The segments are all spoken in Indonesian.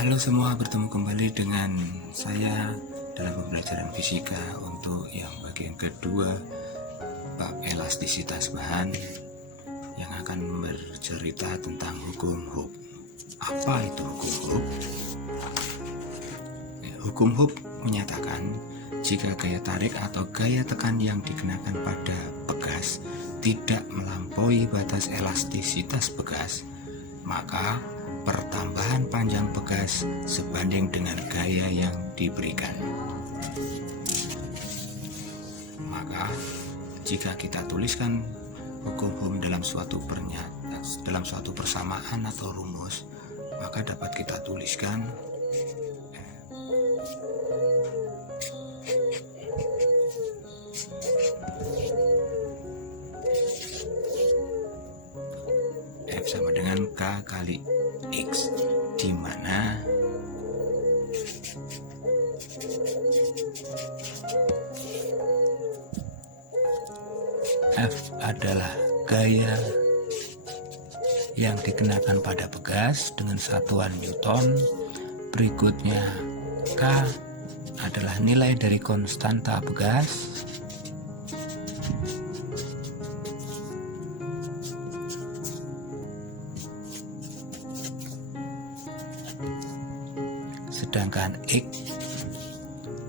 Halo semua, bertemu kembali dengan saya dalam pembelajaran fisika untuk yang bagian kedua bab elastisitas bahan yang akan bercerita tentang hukum Hooke. Apa itu hukum Hooke? Hukum Hooke menyatakan jika gaya tarik atau gaya tekan yang dikenakan pada bekas tidak melampaui batas elastisitas bekas, maka pertambahan panjang bekas sebanding dengan gaya yang diberikan. Maka jika kita tuliskan hukum Hooke dalam suatu persamaan atau rumus, maka dapat kita tuliskan F sama dengan K kali X, di mana F adalah gaya yang dikenakan pada bekas dengan satuan Newton. Berikutnya K adalah nilai dari konstanta bekas. Sedangkan X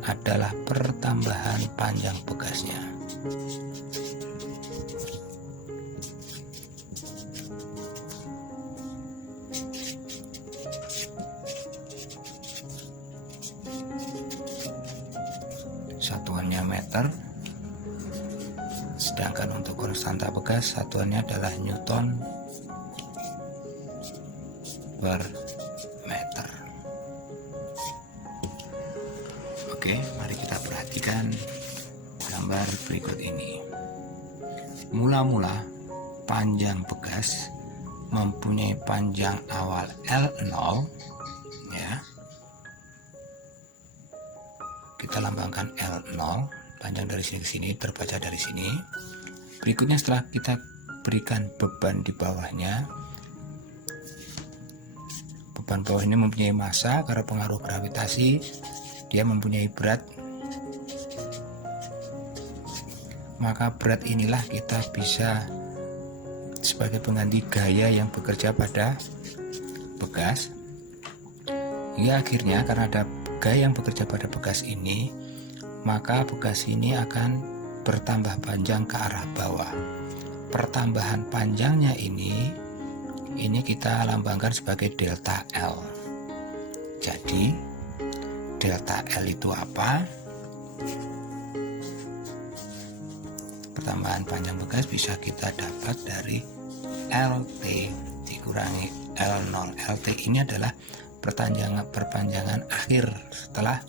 adalah pertambahan panjang bekasnya. Satuannya meter, sedangkan untuk konstanta bekas satuannya adalah Newton per meter. Oke, mari kita perhatikan gambar berikut ini. Mula-mula panjang bekas mempunyai panjang awal L0, ya. Kita lambangkan L0, panjang dari sini ke sini, terbaca dari sini. Berikutnya setelah kita berikan beban di bawahnya, beban bawah ini mempunyai massa karena pengaruh gravitasi, dia mempunyai berat, maka berat inilah kita bisa sebagai pengganti gaya yang bekerja pada bekas. Hingga akhirnya karena ada gaya yang bekerja pada bekas ini, maka bekas ini akan bertambah panjang ke arah bawah. Pertambahan panjangnya ini kita lambangkan sebagai delta L. Jadi delta L itu apa? Pertambahan panjang bekas bisa kita dapat dari LT dikurangi L0. LT ini adalah perpanjangan akhir setelah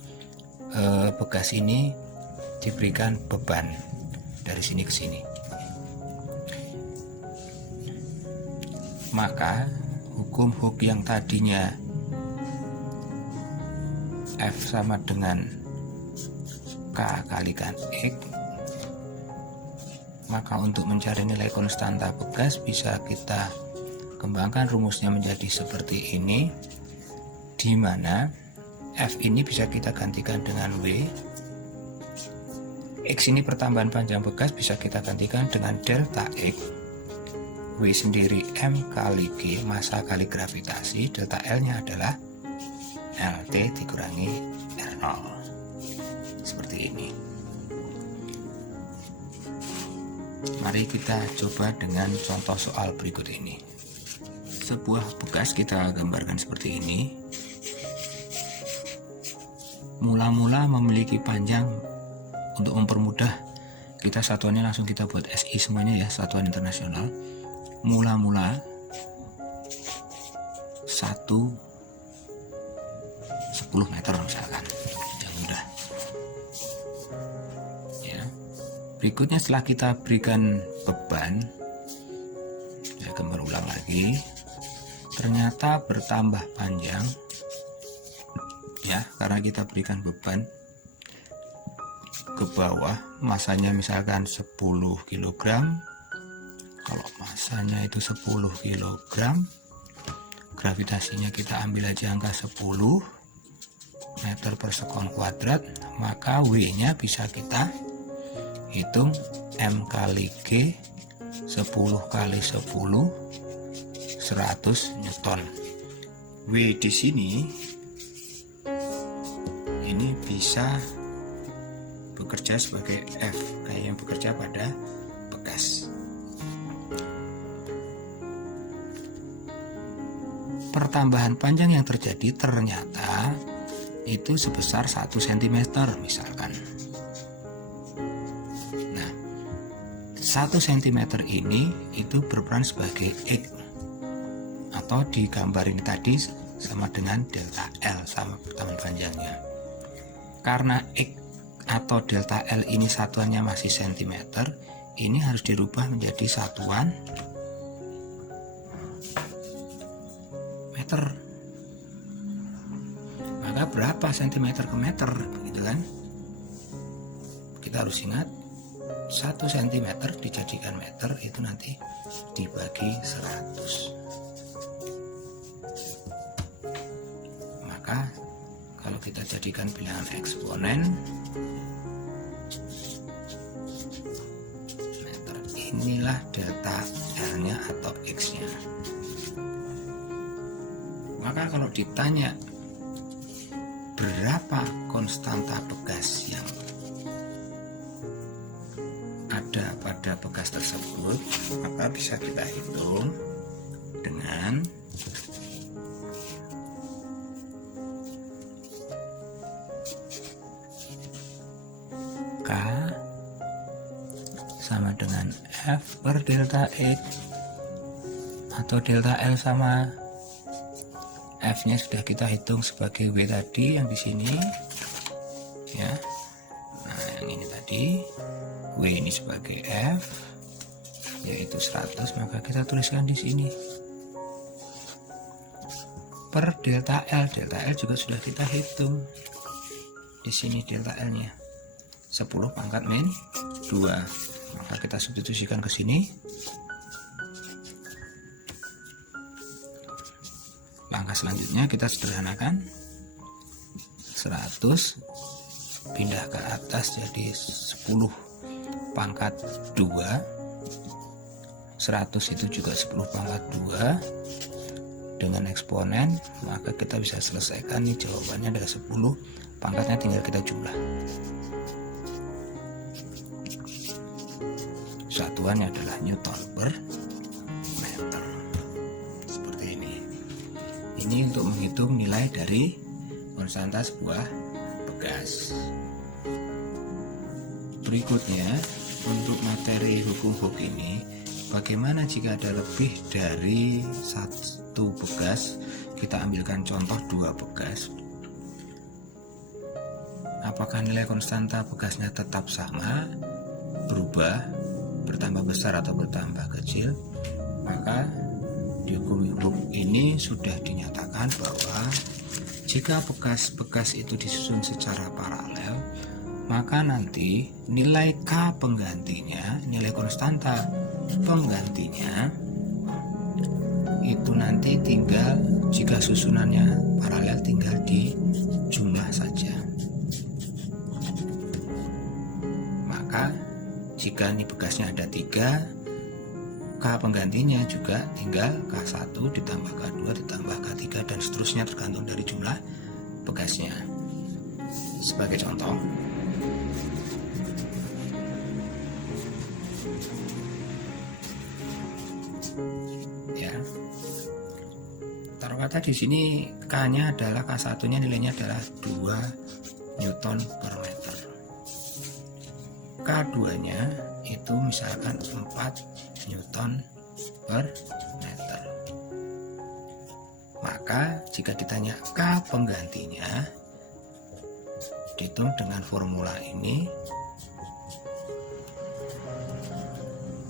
bekas ini diberikan beban dari sini ke sini. Maka hukum Hooke yang tadinya F sama dengan K kalikan X, maka untuk mencari nilai konstanta bekas bisa kita kembangkan rumusnya menjadi seperti ini, di mana F ini bisa kita gantikan dengan W, X ini pertambahan panjang bekas bisa kita gantikan dengan delta X, W sendiri M kali G, massa kali gravitasi, delta L nya adalah LT dikurangi R0, seperti ini. Mari kita coba dengan contoh soal berikut ini. Sebuah bekas kita gambarkan seperti ini. Mula-mula memiliki panjang, untuk mempermudah kita satuannya langsung kita buat SI semuanya ya, satuan internasional. Mula-mula 10 meter misalkan, yang mudah ya. Berikutnya setelah kita berikan beban, saya gambar ulang lagi, ternyata bertambah panjang ya, karena kita berikan beban ke bawah, masanya misalkan 10 kg. Kalau masanya itu 10 kg, gravitasinya kita ambil aja angka 10 meter per sekon kuadrat, maka W nya bisa kita hitung M kali G 10 kali 10 100 Newton. W di sini ini bisa bekerja sebagai F, kayak yang bekerja pada bekas. Pertambahan panjang yang terjadi ternyata itu sebesar 1 cm misalkan. Nah, 1 cm ini itu berperan sebagai X, atau di gambar ini tadi sama dengan delta L, sama pertambahan panjangnya. Karena X atau delta L ini satuannya masih cm, ini harus dirubah menjadi satuan meter. Maka berapa cm ke meter, begitu kan? Kita harus ingat 1 cm dijadikan meter itu nanti dibagi 100. Maka kalau kita jadikan bilangan eksponen, meter, inilah delta L-nya atau X-nya. Maka kalau ditanya berapa konstanta bekas yang ada pada bekas tersebut, maka bisa kita hitung dengan K sama dengan F per delta X, atau delta L sama F nya sudah kita hitung sebagai W tadi yang di sini ya. Nah, yang ini tadi W ini sebagai F yaitu 100, maka kita tuliskan di sini per delta L. Delta L juga sudah kita hitung di sini, delta L nya 10 pangkat min 2, maka kita substitusikan ke sini. Langkah selanjutnya kita sederhanakan, 100 pindah ke atas jadi 10 pangkat 2, 100 itu juga 10 pangkat 2 dengan eksponen, maka kita bisa selesaikan nih, jawabannya adalah 10, pangkatnya tinggal kita jumlah. Satuannya adalah Newton per meter. Seperti ini. Ini untuk menghitung nilai dari konstanta sebuah bekas. Berikutnya, untuk materi hukum Hooke ini, bagaimana jika ada lebih dari satu bekas? Kita ambilkan contoh 2 bekas. Apakah nilai konstanta bekasnya tetap sama, berubah, bertambah besar atau bertambah kecil? Maka di hukum Hooke ini sudah dinyatakan bahwa jika bekas-bekas itu disusun secara paralel, maka nanti nilai K penggantinya, nilai konstanta penggantinya itu nanti tinggal, jika susunannya paralel, tinggal dijumlah saja. Maka jika ini bekasnya ada 3, K penggantinya juga tinggal K1 ditambah K2 ditambah K3 dan seterusnya, tergantung dari jumlah bekasnya. Sebagai contoh, ya, taruh kata di sini K-nya adalah, K1-nya nilainya adalah 2 Newton per meter. K2-nya itu misalkan 4 Newton per meter. Maka jika ditanya K penggantinya, dihitung dengan formula ini,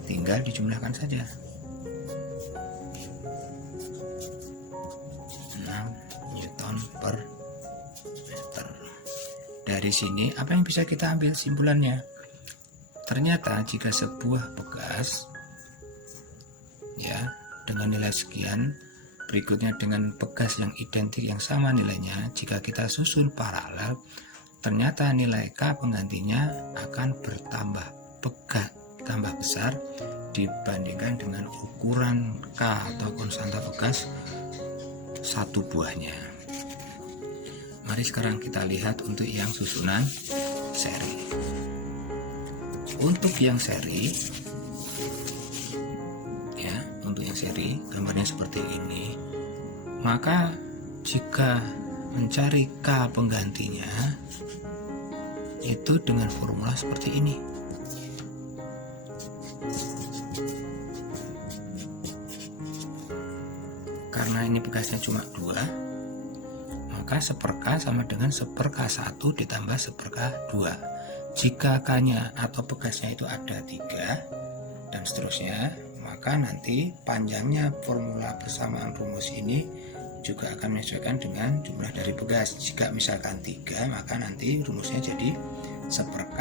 tinggal dijumlahkan saja. 6 Newton per meter. Dari sini apa yang bisa kita ambil simpulannya? Ternyata jika sebuah bekas ya dengan nilai sekian berikutnya dengan pegas yang identik yang sama nilainya, jika kita susun paralel, ternyata nilai K penggantinya akan bertambah tambah besar dibandingkan dengan ukuran K atau konstanta pegas satu buahnya. Mari sekarang kita lihat untuk yang susunan seri. Untuk yang seri, ya, untuk yang seri gambarnya seperti ini. Maka jika mencari K penggantinya itu dengan formula seperti ini. Karena ini pegasnya cuma 2, maka 1/K sama dengan 1/K1 ditambah 1/K2. Jika K-nya atau pegasnya itu ada 3 dan seterusnya, maka nanti panjangnya formula persamaan rumus ini juga akan menyesuaikan dengan jumlah dari pegas. Jika misalkan 3, maka nanti rumusnya jadi 1/K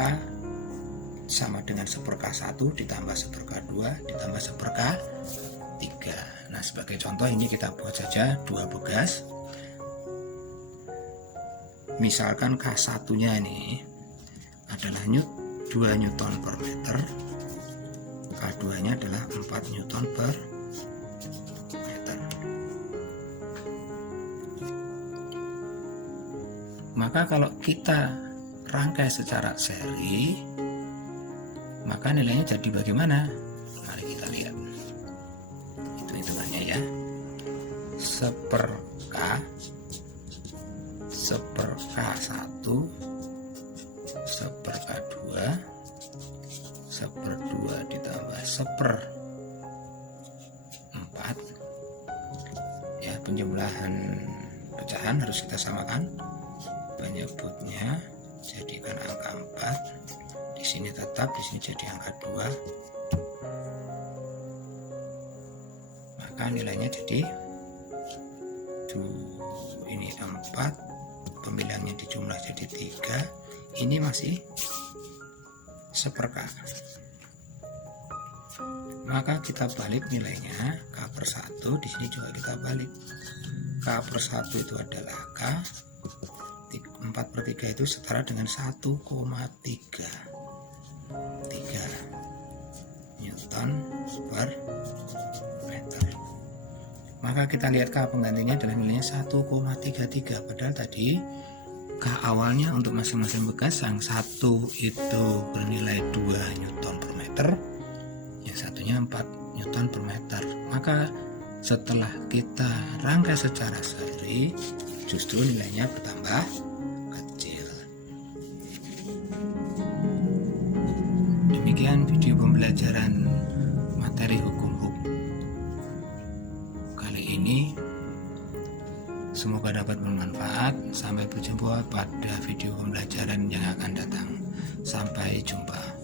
sama dengan 1/K1 ditambah 1/K2 ditambah 1/K3. Nah, sebagai contoh ini kita buat saja 2 pegas. Misalkan K1-nya ini adalah 2 Newton per meter, K2-nya adalah 4 Newton per meter. Maka kalau kita rangkai secara seri, maka nilainya jadi bagaimana? Mari kita lihat hitung-hitungannya ya. 1/K 1/K1 1/K2 1/2 ditambah 1/4, ya, penjumlahan pecahan harus kita samakan, penyebutnya jadikan angka 4, di sini tetap, di sini jadi angka 2, maka nilainya jadi ini 4, pemilihannya dijumlah jadi 3, ini masih 1/K. Maka kita balik nilainya K/1, di sini juga kita balik. K/1 itu adalah K, 4/3 itu setara dengan 1,3 Newton per meter. Maka kita lihat K penggantinya adalah nilainya 1,33, padahal tadi K awalnya untuk masing-masing bekas, yang satu itu bernilai 2 Newton per meter, yang satunya 4 Newton per meter. Maka setelah kita rangkai secara seri, justru nilainya bertambah kecil. Demikian video pembelajaran materi hukum Hooke kali ini. Semoga dapat bermanfaat. Sampai berjumpa pada video pembelajaran yang akan datang. Sampai jumpa.